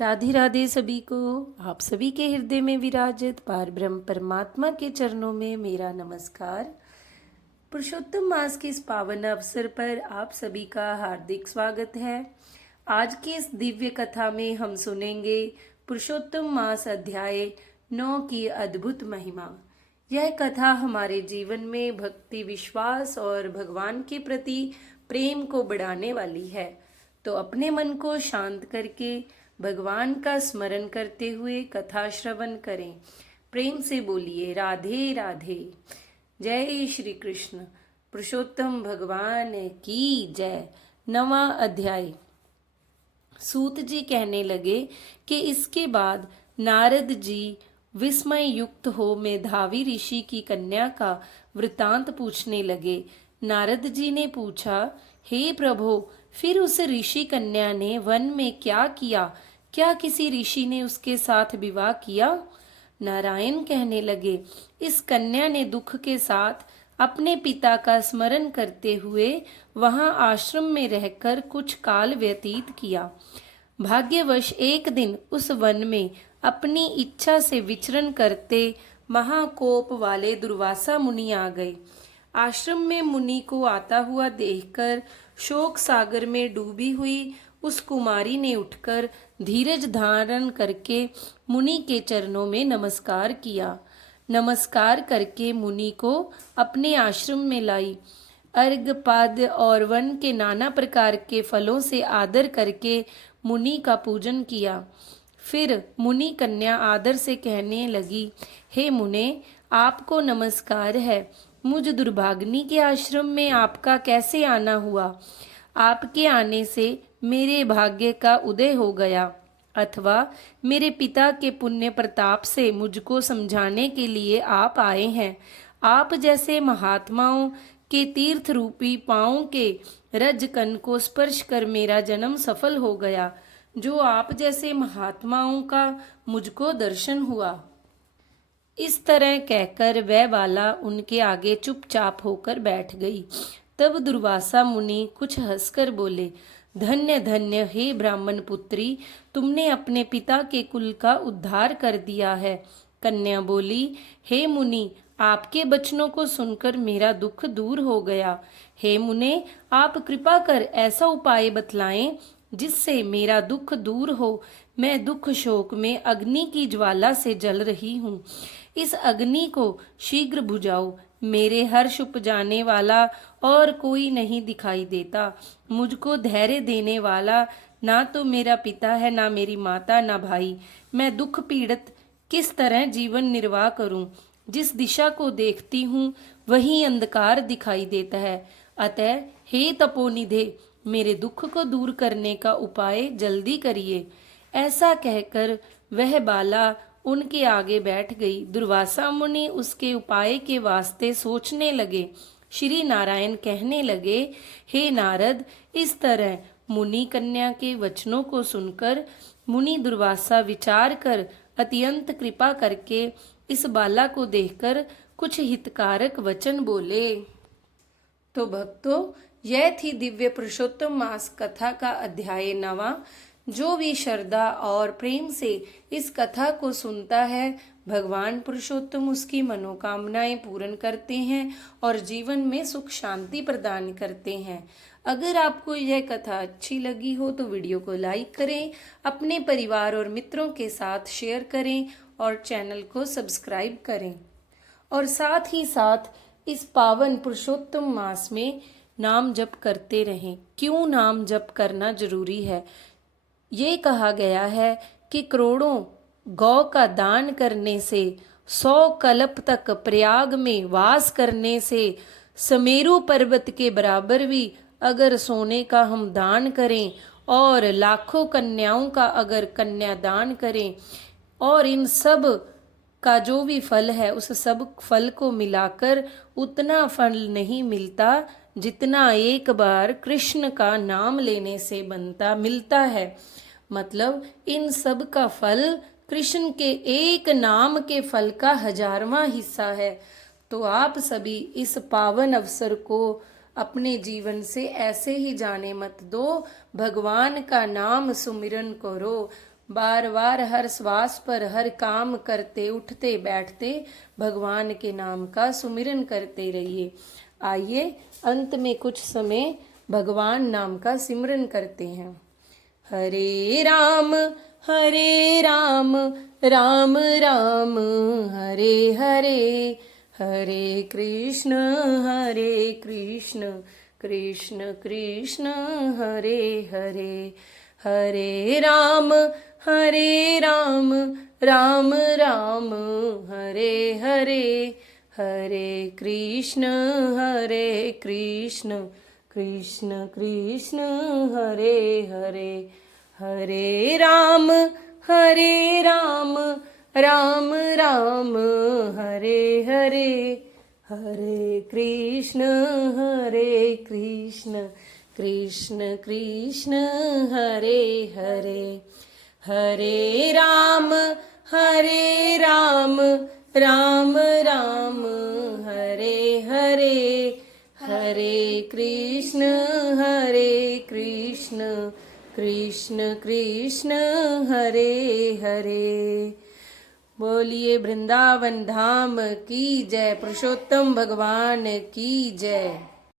राधे राधे सभी को। आप सभी के हृदय में विराजित पारब्रह्म परमात्मा के चरणों में मेरा नमस्कार। पुरुषोत्तम मास के इस पावन अवसर पर आप सभी का हार्दिक स्वागत है। आज की इस दिव्य कथा में हम सुनेंगे पुरुषोत्तम मास अध्याय 9 की अद्भुत महिमा। यह कथा हमारे जीवन में भक्ति, विश्वास और भगवान के प्रति प्रेम को बढ़ाने वाली है। तो अपने मन को शांत करके भगवान का स्मरण करते हुए कथा श्रवण करें। प्रेम से बोलिए राधे राधे। जय श्री कृष्ण। पुरुषोत्तम भगवान की जय। 9वां अध्याय। सूत जी कहने लगे कि इसके बाद नारद जी विस्मय युक्त हो मेधावी ऋषि की कन्या का वृतांत पूछने लगे। नारद जी ने पूछा, हे प्रभो, फिर उस ऋषि कन्या ने वन में क्या किया? क्या किसी ऋषि ने उसके साथ विवाह किया? नारायण कहने लगे, इस कन्या ने दुख के साथ अपने पिता का स्मरण करते हुए वहां आश्रम में रहकर कुछ काल व्यतीत किया। भाग्यवश एक दिन उस वन में अपनी इच्छा से विचरण करते महाकोप वाले दुर्वासा मुनि आ गए। आश्रम में मुनि को आता हुआ देखकर शोक सागर में डूबी हुई उस कुमारी ने उठकर धीरज धारण करके मुनि के चरणों में नमस्कार किया। नमस्कार करके मुनि को अपने आश्रम में लाई। अर्घपाद और वन के नाना प्रकार के फलों से आदर करके मुनि का पूजन किया। फिर मुनि कन्या आदर से कहने लगी, हे मुने, आपको नमस्कार है। मुझ दुर्भाग्नि के आश्रम में आपका कैसे आना हुआ? आपके आने से मेरे भाग्य का उदय हो गया, अथवा मेरे पिता के पुण्य प्रताप से मुझको समझाने के लिए आप आए हैं। आप जैसे महात्माओं के तीर्थ रूपी पांवों के रजकन को स्पर्श कर मेरा जन्म सफल हो गया। जो आप जैसे महात्माओं का मुझको दर्शन हुआ। इस तरह कहकर वह बाला उनके आगे चुपचाप होकर बैठ गई। तब दुर्वासा मुनि कुछ हंसकर बोले, धन्य धन्य हे ब्राह्मण पुत्री, तुमने अपने पिता के कुल का उद्धार कर दिया है। कन्या बोली, हे मुनि, आपके वचनों को सुनकर मेरा दुख दूर हो गया। हे मुने, आप कृपा कर ऐसा उपाय बतलाएं जिससे मेरा दुख दूर हो। मैं दुख शोक में अग्नि की ज्वाला से जल रही हूँ। इस अग्नि को शीघ्र बुझाओ। मेरे हर्ष उपजाने वाला और कोई नहीं दिखाई देता। मुझको धैर्य देने वाला ना तो मेरा पिता है, ना मेरी माता, ना भाई। मैं दुख पीड़ित किस तरह जीवन निर्वाह करूं? जिस दिशा को देखती हूँ वही अंधकार दिखाई देता है। अतः हे तपोनिधे, मेरे दुख को दूर करने का उपाय जल्दी करिए। ऐसा कहकर वह बाला उनके आगे बैठ गई। दुर्वासा मुनि उसके उपाय के वास्ते सोचने लगे। श्री नारायण कहने लगे, हे नारद, इस तरह मुनि कन्या के वचनों को सुनकर मुनि दुर्वासा विचार कर अत्यंत कृपा करके इस बाला को देखकर कुछ हितकारक वचन बोले। तो भक्तों, यह थी दिव्य पुरुषोत्तम मास कथा का अध्याय 9वां। जो भी श्रद्धा और प्रेम से इस कथा को सुनता है, भगवान पुरुषोत्तम उसकी मनोकामनाएं पूर्ण करते हैं और जीवन में सुख शांति प्रदान करते हैं। अगर आपको यह कथा अच्छी लगी हो तो वीडियो को लाइक करें, अपने परिवार और मित्रों के साथ शेयर करें और चैनल को सब्सक्राइब करें। और साथ ही साथ इस पावन पुरुषोत्तम मास में नाम जप करते रहें। क्यों नाम जप करना जरूरी है? ये कहा गया है कि करोड़ों गौ का दान करने से, 100 कल्प तक प्रयाग में वास करने से, समेरु पर्वत के बराबर भी अगर सोने का हम दान करें और लाखों कन्याओं का अगर कन्यादान करें और इन सब का जो भी फल है उस सब फल को मिलाकर उतना फल नहीं मिलता जितना एक बार कृष्ण का नाम लेने से मिलता है। मतलब इन सब का फल कृष्ण के एक नाम के फल का 1000वां हिस्सा है। तो आप सभी इस पावन अवसर को अपने जीवन से ऐसे ही जाने मत दो। भगवान का नाम सुमिरन करो, बार बार हर श्वास पर हर काम करते उठते बैठते भगवान के नाम का सुमिरन करते रहिए। आइए अंत में कुछ समय भगवान नाम का सिमरन करते हैं। हरे राम राम राम हरे हरे, हरे कृष्ण कृष्ण कृष्ण हरे हरे, हरे राम राम राम हरे हरे, हरे कृष्ण कृष्ण कृष्ण हरे हरे, हरे राम राम राम हरे हरे, हरे कृष्ण कृष्ण कृष्ण हरे हरे, हरे राम राम राम हरे हरे, हरे कृष्ण कृष्ण कृष्ण हरे हरे। बोलिए वृंदावन धाम की जय, पुरुषोत्तम भगवान की जय।